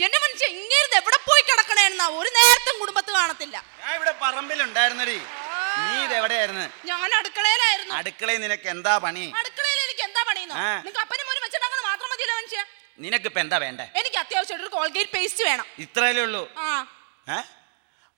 എന്റെ മനുഷ്യ ഇങ്ങനെ എവിടെ പോയി കിടക്കണേന്നാ ഒരു നേരത്തും കുടുംബത്ത് കാണത്തില്ല. ഞാൻ ഇവിടെ പറമ്പിലുണ്ടായിരുന്നടി. നീ ഇത് എവിടെയായിരുന്നു? ഞാൻ അടുക്കളയിലായിരുന്നു. അടുക്കളയിൽ നിനക്ക് എന്താ പണി? അടുക്കളയിൽ എനിക്ക് എന്താ പണി ആ. നിങ്ങൾക്ക് അപ്പനും മോനും വെച്ചിട്ടുണ്ടെങ്കിൽ മാത്രം മതിയല്ലോ മനുഷ്യ? നിനക്ക് ഇപ്പൊ എന്താ വേണ്ടേ? എനിക്ക് അത്യാവശ്യമായിട്ട് ഒരു കോൾഗേറ്റ് പേസ്റ്റ് വേണം. ഇത്രയല്ലേ ഉള്ളൂ? ആ. ഏ?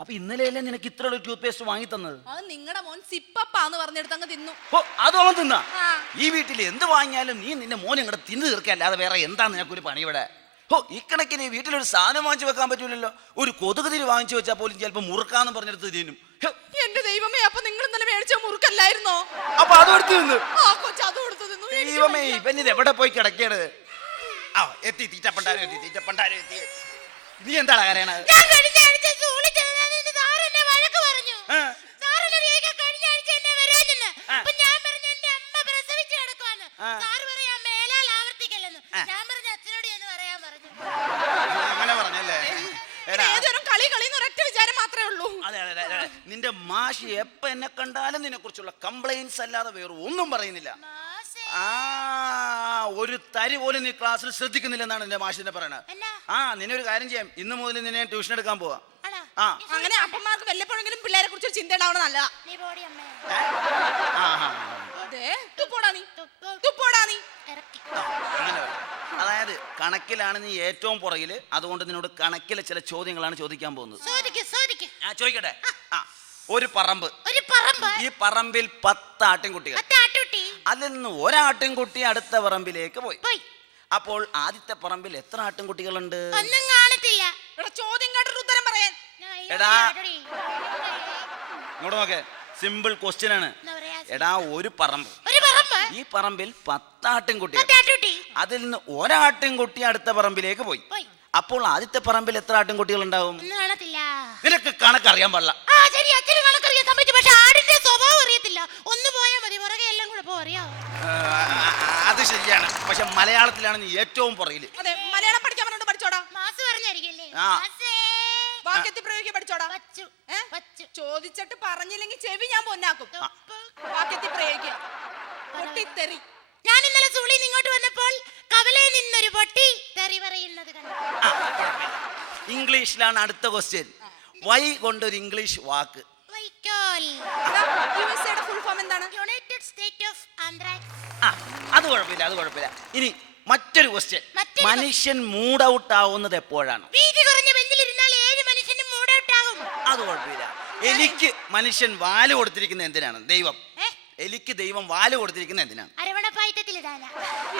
അപ്പൊ ഇന്നലെയല്ലേ നിനക്ക് ഇത്ര ടൂത്ത് പേസ്റ്റ് വാങ്ങി തന്നത്? അത് നിങ്ങളുടെ മോൻ സിപ്പപ്പാന്ന് പറഞ്ഞെടുത്ത് അങ്ങ് തിന്നു. ഓ അത് അവൻ തിന്നാ? ആ. ഈ വീട്ടിൽ എന്ത് വാങ്ങിയാലും നീ നിന്റെ മോൻ ഇങ്ങോട്ട് തിന്നു തീർക്കല്ലാതെ വേറെ എന്താ നിനക്കൊരു പണി ഇവിടെ? ഓ ഇക്കണക്കിന് ഈ വീട്ടിലൊരു സാധനം വാങ്ങിച്ചു വെക്കാൻ പറ്റൂലല്ലോ. ഒരു കൊതുക് തിരി വാങ്ങിച്ചു വെച്ചാൽ പോലും ചിലപ്പോൾ മുറുക്കാന്ന് പറഞ്ഞെടുത്ത് തിന്നും. ഹ്, എന്റെ ദൈവമേ അപ്പൊ നിങ്ങൾ ഇന്നലെ മേടിച്ച മുറുക്കല്ലായിരുന്നോ? അപ്പൊ അത് എടുത്തു തിന്നു. ആ കൊച്ചു അത് കൊടുത്തു തിന്നു. ദൈവമേ. ഇവൻ ഇത് എവിടെ പോയി കിടക്കേണ് ആ എത്തി തീറ്റപ്പണ്ടാരം എത്തി തീറ്റപ്പണ്ടാരം എത്തി. നീ എന്താണ് കരയണത്? സാർ എന്നെ വഴക്ക് പറഞ്ഞു ആ. സാർ എന്നെ വിളിക്കാൻ കഴിഞ്ഞ ആഴ്ച എന്നെ വരാഞ്ഞെന്ന് ആ. അപ്പൊ ഞാൻ പറഞ്ഞു എന്റെ അമ്മ പ്രസവിച്ച് കിടക്കുവാന്ന് ആ. സാർ പറയാ മേലാൽ ആവർത്തിക്കല്ലെന്ന് ആ. ഞാൻ പറഞ്ഞു അച്ഛനോട് എന്ന് പറയാൻ പറഞ്ഞു അങ്ങനെ പറഞ്ഞല്ലേ എടാ ഏതൊരു കളി കളി എന്ന് ഒരൊറ്റ വിചാരം മാത്രമേ ഉള്ളൂ അതെ അതെ അതെ, അതെ നിന്റെ മാഷി എപ്പ എന്നെ കണ്ടാലും നിന്നെ കുറിച്ചുള്ള കംപ്ലൈൻസ് അല്ലാതെ വേറെ ഒന്നും പറയുന്നില്ല. ആ ഒരു തരി പോലും നീ ക്ലാസ്സിൽ ശ്രദ്ധിക്കുന്നില്ലെന്നാണ് എന്റെ തന്നെ പറയണത്. എന്നാ? ആ നിന്നെ ഒരു കാര്യം ചെയ്യാം. ഇന്ന് മുതൽ നിന്നെ ട്യൂഷൻ എടുക്കാൻ പോവാ? ആ. അങ്ങനെ അപ്പന്മാർക്ക് വല്ലപ്പോഴെങ്കിലും പിള്ളേരെ കുറിച്ച് ഒരു ചിന്ത ഉണ്ടാവണം നല്ലതാ. നീ പോടി അങ്ങനെ. അതായത് കണക്കിലാണ് നീ ഏറ്റവും പുറകിൽ അതുകൊണ്ട് നിന്നോട് കണക്കിലെ ചില ചോദ്യങ്ങളാണ് ചോദിക്കാൻ പോകുന്നത്. ചോദിക്ക് ചോദിക്ക്. ആ ചോദിക്കട്ടെ? ആ ഒരു പറമ്പ്. ഒരു പറമ്പ്. ഈ പറമ്പിൽ പത്ത് ആട്ടിൻകുട്ടികൾ. അതിൽ നിന്ന് ഒരാട്ടിൻകുട്ടി അടുത്ത പറമ്പിലേക്ക് പോയി. പോയി. അപ്പോൾ ആദ്യത്തെ പറമ്പിൽ എത്ര ആട്ടിൻകുട്ടികളുണ്ട്? ഒന്നും കാണത്തില്ല എടാ ചോദ്യം ഉത്തരം പറയാൻ. എടീ. ഇങ്ങോട്ട് നോക്കേ. സിമ്പിൾ ക്വസ്റ്റ്യൻ ആണ്. എടാ ഒരു പറമ്പ്. ഈ പറമ്പിൽ പത്ത് ആട്ടിൻകുട്ടികൾ ഒറ്റാട്ടുട്ടി അതിൽ നിന്ന് ഒരാട്ടിൻകുട്ടി അടുത്ത പറമ്പിലേക്ക് പോയി. അപ്പോൾ ആദ്യത്തെ പറമ്പിൽ എത്ര ആട്ടിൻകുട്ടികൾ ഉണ്ടാവും നിനക്ക് കണക്കറിയാൻ പാടില്ല. ആ ശരി അച്ഛന് കണക്കറിയാൻ സംബന്ധിച്ചു പക്ഷെ ആടിന്റെ സ്വഭാവം അറിയത്തില്ല. ഒന്ന് പോയാൽ മതി പുറകെ എല്ലാം കൂടെ പോ അത് ശരിയാണ്. പക്ഷെ മലയാളത്തിലാണ് നീ ഏറ്റവും പുറകിൽ. അതെ മലയാളം പഠിക്കാൻ പറഞ്ഞോണ്ട് പഠിച്ചോടാ. മാസ് പറഞ്ഞായിരിക്കല്ലേ ആ. മാസേ. വാക്യത്തിൽ പ്രയോഗിക്കാൻ പഠിച്ചോടാ? ചോദിച്ചിട്ട് പറഞ്ഞില്ലെങ്കിൽ ചെവി ഞാൻ പൊന്നാക്കും. വാക്യത്തിൽ പ്രയോഗിക്കുക പൊട്ടിത്തെറി. ഞാൻ ഇന്നലെ സുളി ഇങ്ങോട്ട് വന്നപ്പോൾ കവലയിൽ നിന്നൊരു പൊട്ടി തെറി പറയുന്നത് കണ്ടു. ഇംഗ്ലീഷിലാണ് അടുത്ത ക്വസ്റ്റ്യൻ വൈ കൊണ്ടൊരു ഇംഗ്ലീഷ് വാക്ക്. വൈക്കോൽ. യു എസ് എയുടെ ഫുൾ ഫോം എന്താണ്? യുണൈറ്റഡ് സ്റ്റേറ്റ് ഓഫ് ആന്ധ്രാക്സ് ആ അത് കുഴപ്പമില്ല അത് കുഴപ്പമില്ല. ഇനി മറ്റൊരു ക്വസ്റ്റ്യൻ മറ്റൊരു മനുഷ്യൻ മൂഡ് ഔട്ട് ആവുന്നത് എപ്പോഴാണ്? വീതി കുറഞ്ഞ ബെഞ്ചിലിരുന്നാൽ ഏഴ് മനുഷ്യനും ആകും. അത് കുഴപ്പമില്ല. എനിക്ക് മനുഷ്യൻ വാൽ കൊടുത്തിരിക്കുന്നത് എന്തിനാണ്? ദൈവം. ഏ? എലിക്ക് ദൈവം വാൽ കൊടുത്തിരിക്കുന്നത് എന്തിനാണ് അരവണപ്പായത്തത്തിൽ ഇടാനാ.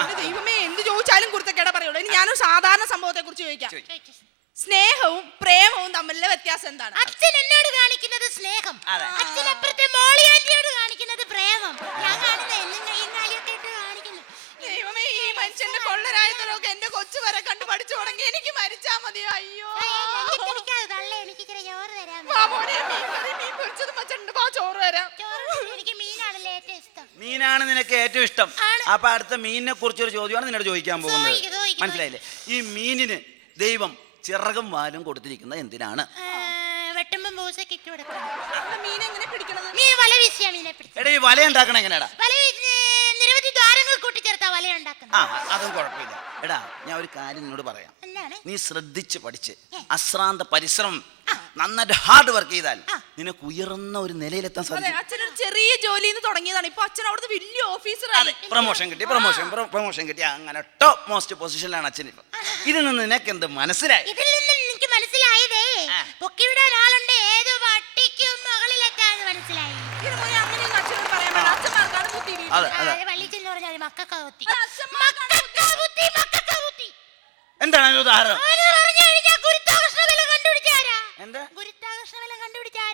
എന്റെ ദൈവമേ എന്ത് ചോദിച്ചാലും കുറിച്ചൊക്കെടാ പറയുള്ളൂ. ഇനി ഞാനൊരു സാധാരണ സംഭവത്തെ കുറിച്ച് ചോദിക്കാം ചോദിക്ക്. സ്നേഹവും പ്രേമവും തമ്മിലുള്ള വ്യത്യാസം എന്താണ്? അച്ഛൻ എന്നോട് കാണിക്കുന്നത് സ്നേഹം. അതെ. അച്ഛൻ അപ്പുറത്തെ മോളി ആന്റിയോട് കാണിക്കുന്നത് പ്രേമം. ഞാൻ കാണുന്ന എന്നും കൈയും കാലിയൊക്കെ ഇട്ട് കാണിക്കുന്നു. ദൈവമേ ഈ മനുഷ്യന്റെ കൊള്ളരായതൊക്കെ എന്റെ കൊച്ചു വരെ കണ്ടു പഠിച്ചു തുടങ്ങി. എനിക്ക് മരിച്ചാ മതിയോ? അയ്യോ. തള്ളേ എനിക്ക് ഇച്ചിരി ചോറ് തരാൻ വാ മോനെ, മീൻ കറി, മീൻ പൊരിച്ചതും വെച്ചിട്ടുണ്ട്. വാ, ചോറ് തരാം. ചോറ് ഇഷ്ടം. മീനാണ് നിനക്ക് ഏറ്റവും ഇഷ്ടം. അപ്പൊ അടുത്ത മീനിനെ കുറിച്ചൊരു ചോദ്യമാണ് നിന്നോട് ചോദിക്കാൻ പോകുന്നത്. ചോദിക്ക്, ചോദിക്ക്, മനസ്സിലായില്ലേ? ഈ മീനിന് ദൈവം ചിറകും വാലും കൊടുത്തിരിക്കുന്നത് എന്തിനാണ്? ആ, വെട്ടുമ്പം പൂസൊക്കെ ഇട്ട് കൊടുക്കണം. മീൻ എങ്ങനെ പിടിക്കണത്? മീൻ വല വീശിയാ മീനെ പിടിച്ചത്. എടാ ഈ വല ഉണ്ടാക്കണ എങ്ങനെയാടാ? വല വീശി നിരവധി ദ്വാരങ്ങൾ കൂട്ടിച്ചേർത്താ വല ആ ഉണ്ടാക്കുന്നത് അതും കുഴപ്പമില്ല. എടാ ഞാൻ ഒരു കാര്യം നിന്നോട് പറയാം. എന്താണ്? നീ ശ്രദ്ധിച്ച് പഠിച്ച്. അശ്രാന്ത പരിശ്രമം നന്നായിട്ട് ഹാർഡ് വർക്ക് ചെയ്താൽ നിനക്ക് ഉയർന്ന ഒരു നിലയിലെത്താൻ സാധിക്കും. അച്ഛനൊരു ചെറിയ ജോലിയിൽ നിന്ന് തുടങ്ങിയതാണ്. ഇപ്പൊ അച്ഛൻ അവിടുത്തെ വലിയ ഓഫീസറാണ് പ്രൊമോഷൻ കിട്ടി പ്രൊമോഷൻ പ്രൊമോഷൻ കിട്ടി. അങ്ങനെ ടോപ്പ് മോസ്റ്റ് പൊസിഷനിലാണ് അച്ഛൻ ഇപ്പൊ. ഇതിൽ നിന്ന് നിനക്ക് എന്ത് മനസ്സിലായി? ഇതിൽ നിന്ന് എനിക്ക് മനസ്സിലായതേ. ആ. പൊക്കിവിടാൻ ആളുണ്ട് ഏതോ വട്ടിക്കും മുകളിലെത്താന്ന് മനസ്സിലായി. അതെ അതെ. എന്താണ് പള്ളിയിൽ എന്താ? ഗുരുത്വാകർഷണ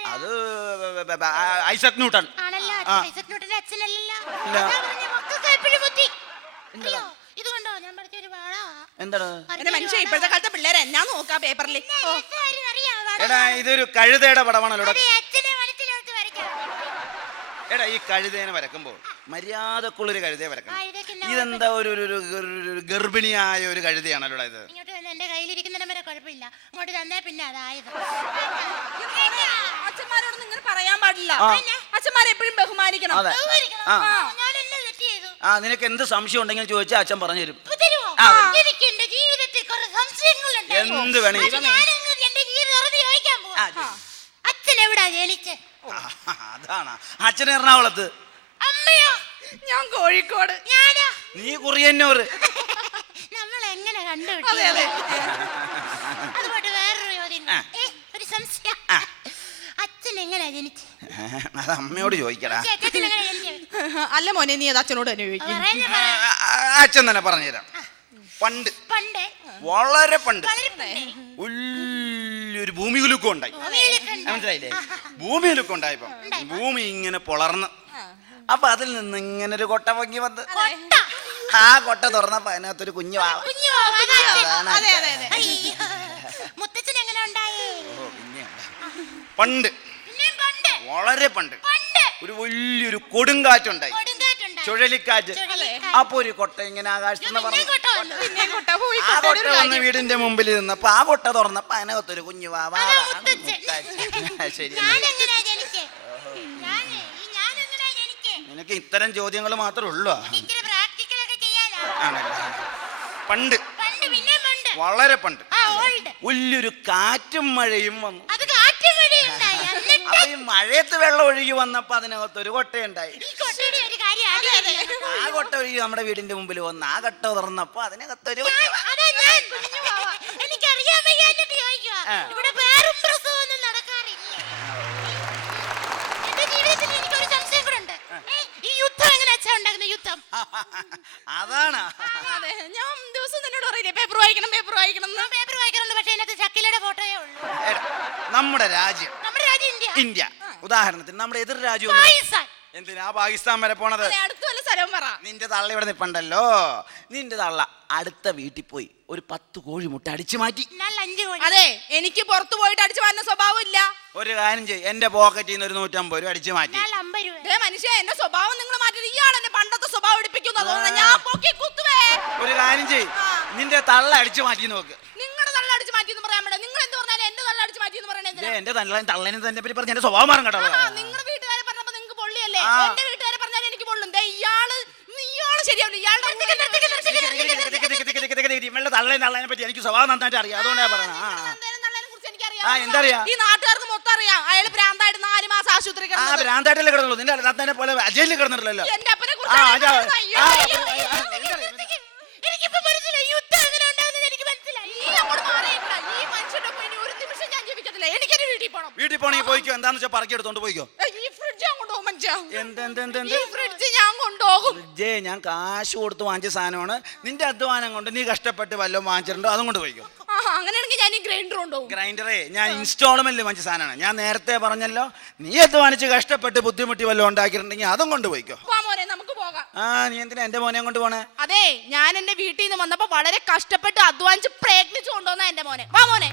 അത് ഐസക് ന്യൂട്ടൺ. ആണല്ലോ ഐസക് ന്യൂട്ടന്റെ അച്ഛനല്ലല്ലോ. ഇല്ല. അതാ മക്കൾക്ക് എപ്പോഴും ബുദ്ധി. അയ്യോ ഇത് കണ്ടോ? ഞാൻ എന്താണ്? എന്റെ മനുഷ്യ ഇപ്പോഴത്തെ കാലത്തെ പിള്ളേരെ എന്നാ നോക്കാ പേപ്പറിൽ എടാ ഇതൊരു കഴുതയുടെ പടമാണല്ലോ എടാ ഈ കഴുതേനെ വരക്കുമ്പോൾ മര്യാദക്കുള്ളൊരു കഴുതയെ വരക്കണം ഇതെന്താ ഒരു ഒരു- ഒരു ഒരു- ഒരു ഗർഭിണിയായ ഒരു കഴുതയാണല്ലോ ഇത്? വന്ന് എന്റെ കയ്യിലിരിക്കുന്നിടം വരെ കുഴപ്പമില്ല. അങ്ങോട്ട് തന്നേ പിന്നെ അതായത്. അച്ഛന്മാരോടൊന്നും ഇങ്ങനെ പറയാൻ പാടില്ല. ആ. അച്ഛന്മാരെ എപ്പോഴും ബഹുമാനിക്കണം. അതെ. ബഹുമാനിക്കണം. ആ. ഞാൻ എന്നെ തെറ്റ് ചെയ്തു? ആ നിനക്ക് എന്ത് സംശയം ഉണ്ടെങ്കിൽ ചോദിച്ചാൽ അച്ഛൻ പറഞ്ഞു തരും. ഇപ്പൊ തരുമോ ആ. എനിക്ക് എന്റെ ജീവിതത്തിൽ കുറെ സംശയങ്ങളുണ്ട് എന്ത് വേണേ ഞാനങ്ങ് എന്റെ ചോദിക്കാൻ പോവാ. അച്ഛൻ എവിടാ ജനിച്ചേ? ആ, അതാണ്. അച്ഛൻ എറണാകുളത്ത്. അമ്മയോ? ഞാൻ കോഴിക്കോട്. ഞാനോ? നീ കുറിയന്നൂറ് അതെ അതുകൊണ്ട് വേറൊരു ചോദ്യം. ആ. ഏ, ഒരു സംശയം. ആ. അച്ഛൻ എങ്ങനെയാ ജനിച്ചേ അത് അമ്മയോട് ചോദിക്കടാ. അച്ഛൻ എങ്ങനെ അല്ല മോനെ നീ അത് അച്ഛനോട് തന്നെ ചോദിക്കും. പറയുന്ന ആ, പറ ആ, അച്ഛൻ തന്നെ പറഞ്ഞുതരാം. പണ്ട്. പണ്ട്? വളരെ പണ്ട്. വളരെ പണ്ടേ. വലിയൊരു ഭൂമി കുലുക്കം ഉണ്ടായി. ഭൂമിയിലൊക്കെ ഉണ്ട്. മനസ്സിലായില്ലേ? ഭൂമി കുലുക്കം ഉണ്ടായപ്പോ ഭൂമി ഇങ്ങനെ പൊളർന്ന്. അപ്പൊ അതിൽ നിന്ന് ഇങ്ങനെ ഒരു കൊട്ട പൊങ്ങി വന്ന്. കൊട്ട. ആ കൊട്ട തുറന്നപ്പോ അതിനകത്തൊരു കുഞ്ഞു വാവ കുഞ്ഞു വാവ, അതാ അച്ഛൻ. അതാണ് അതെ അതെ അതെ. അയ്യോ. എങ്ങനെ ഉണ്ടായേ? ഓ, പിന്നെയുണ്ട്. പണ്ട്. വളരെ പണ്ട്. പണ്ട്. ഒരു വലിയൊരു കൊടുങ്കാറ്റുണ്ടായി. ചുഴലിക്കാറ്റ്. ചുഴലിക്കാറ്റ്. അപ്പൊ ഒരു കൊട്ട ഇങ്ങനെ ആകാശത്ത് പറഞ്ഞു ആ കൊട്ട വന്ന് വീടിന്റെ മുമ്പിൽ നിന്നപ്പോ ആ കൊട്ട തുറന്നപ്പോ അതിനകത്തൊരു കുഞ്ഞു വാവ. ശരി. നിനക്ക് ഇത്തരം ചോദ്യങ്ങൾ മാത്രമേ ഉള്ളൂ. ആണല്ലേ? പണ്ട്. വളരെ പണ്ട്. വലിയൊരു കാറ്റും മഴയും വന്നു. അപ്പൊ ഈ മഴയത്ത് വെള്ളം ഒഴുകി വന്നപ്പോ അതിനകത്ത് ഒരു കൊട്ടയുണ്ടായി ആ കൊട്ട ഒഴുകി നമ്മുടെ വീടിന്റെ മുമ്പിൽ വന്ന് ആ കട്ട തുറന്നപ്പോ അതിനകത്ത് ഒരു അതാ ഞാൻ എനിക്കറിയാൻ വയ്യാഞ്ഞിട്ട് ചോദിക്കുവാ ആ. ഇവിടെ പേരും പ്രസവം ഒന്നും നടക്കാറില്ല എന്റെ ജീവിതത്തിൽ എനിക്കൊരു സംശയം കൂടെ ഉണ്ട് ഏ, ഈ യുദ്ധം എങ്ങനെ അച്ഛാ ഉണ്ടാക്കുന്ന യുദ്ധം അതാണ്. അതെ ഞാൻ ദിവസം നിന്നോട് പറയില്ലേ പേപ്പർ വായിക്കണം പേപ്പർ വായിക്കണം എന്ന്. പേപ്പർ വായിക്കാറുണ്ട് പക്ഷേ അതിനകത്ത് ചക്കിലയുടെ ഫോട്ടോയേ ഉള്ളൂ. എടാ, നമ്മുടെ രാജ്യം. നമ്മുടെ രാജ്യം ഇന്ത്യ. ഇന്ത്യ. ഉദാഹരണത്തിന് നമ്മുടെ എതിർ രാജ്യം ഒന്ന്. പാകിസ്ഥാൻ. എന്തിനാ പാകിസ്ഥാൻ വരെ പോണത്? അതെ അടുത്ത വല്ല സ്ഥലവും പറ. നിന്റെ തള്ള ഇവിടെ നിപ്പണ്ടല്ലോ. നിന്റെ തള്ള. അടുത്ത വീട്ടിൽ പോയി ഒരു പത്ത് കോഴി മുട്ട അടിച്ചു മാറ്റി. അതെ എനിക്ക് പുറത്തു പോയിട്ട് അടിച്ചു വരുന്ന സ്വഭാവം ഇല്ല. ഒരു കാര്യം ചെയ്യും എന്റെ പോക്കറ്റിൽ നിന്ന് ഒരു നൂറ്റമ്പത് രൂപ അടിച്ചു മാറ്റി. മനുഷ്യ എന്റെ സ്വഭാവം നിങ്ങൾ മാറ്റി ഇയാൾ എന്നെ പണ്ടത്തെ സ്വഭാവം എടുപ്പിക്കുന്നു. അതുകൊണ്ട് ഞാൻ പൊക്കി കുത്തുവേ. ഒരു കാര്യം ചെയ്യും. നിന്റെ തള്ള അടിച്ചു മാറ്റി നോക്ക്. നിങ്ങളുടെ തള്ള അടിച്ചു മാറ്റി എന്ന് പറയാൻ പറ്റില്ല. നിങ്ങൾ എന്ത് പറഞ്ഞാലും എന്റെ തള്ള അടിച്ചു മാറ്റി എന്ന് പറയണേ ദേ, എന്റെ തള്ള തള്ളനെ തന്നെ പറ്റി പറഞ്ഞ എന്റെ സ്വഭാവം മാറും കേട്ടോ. നിങ്ങളുടെ വീട്ടുകാരെ പറഞ്ഞപ്പോ നിങ്ങൾക്ക് പൊള്ളിയല്ലേ. എന്റെ വീട്ടുകാരെ പറഞ്ഞാൽ എനിക്ക് പൊള്ളും. ദേ ഇയാൾ ഇയാൾ ശരിയാവില്ല. ഇയാളുടെ ഇവളുടെ തള്ളേനെ തള്ളനെ പറ്റി എനിക്ക് സ്വഭാവം നന്നായിട്ട് അറിയാം. അതുകൊണ്ടാ പറയണ ആ എന്തറിയാം? ഈ നാട്ടുകാർക്ക് മൊത്തം അറിയാം. അയാൾ ഭ്രാന്തായിട്ട് നാല് മാസം ആശുപത്രി ആ. ഭ്രാന്തായിട്ടല്ലേ കിടന്നുള്ളൂ. നിന്റെ തത്തനെ പോലെ അജയിൽ കിടന്നിട്ടില്ലല്ലോ. എന്റെ അപ്പനെ വീട്ടിൽ പോണം. വീട്ടിൽ പോണെങ്കിൽ പോയിക്കോ. എന്താന്ന് വെച്ചാൽ പറക്കി എടുത്തോണ്ട് പോയിക്കോ. എന്ത് എന്ത് എന്ത് എന്ത്? ജേ ഞാൻ കാശ് കൊടുത്ത് വാങ്ങിച്ച സാധനമാണ്. നിന്റെ അധ്വാനം കൊണ്ട് നീ കഷ്ടപ്പെട്ട് വല്ലതും വാങ്ങിച്ചിട്ടുണ്ടോ? അതും കൊണ്ട് പോയിക്കോ. അങ്ങനെയാണെങ്കിൽ ഞാൻ ഈ ഗ്രൈൻഡർ ഉണ്ടോ ഗ്രൈൻഡറേ ഞാൻ ഇൻസ്റ്റാൾമെന്റ് വാങ്ങിച്ച സാധനമാണ്. ഞാൻ നേരത്തെ പറഞ്ഞല്ലോ നീ അധ്വാനിച്ച് കഷ്ടപ്പെട്ട് ബുദ്ധിമുട്ടി വല്ലതും ഉണ്ടാക്കിയിട്ടുണ്ടെങ്കിൽ അതും കൊണ്ട് പോയിക്കോ. ആ നീ എന്തിനാ എന്റെ മോനെ കൊണ്ട് പോണേ? അതെ ഞാൻ എന്റെ വീട്ടിൽ നിന്ന് വന്നപ്പോ വളരെ കഷ്ടപ്പെട്ട് അധ്വാനിച്ച് പ്രയത്നിച്ചു കൊണ്ടുവന്ന എന്റെ മോനെ. വാ മോനെ.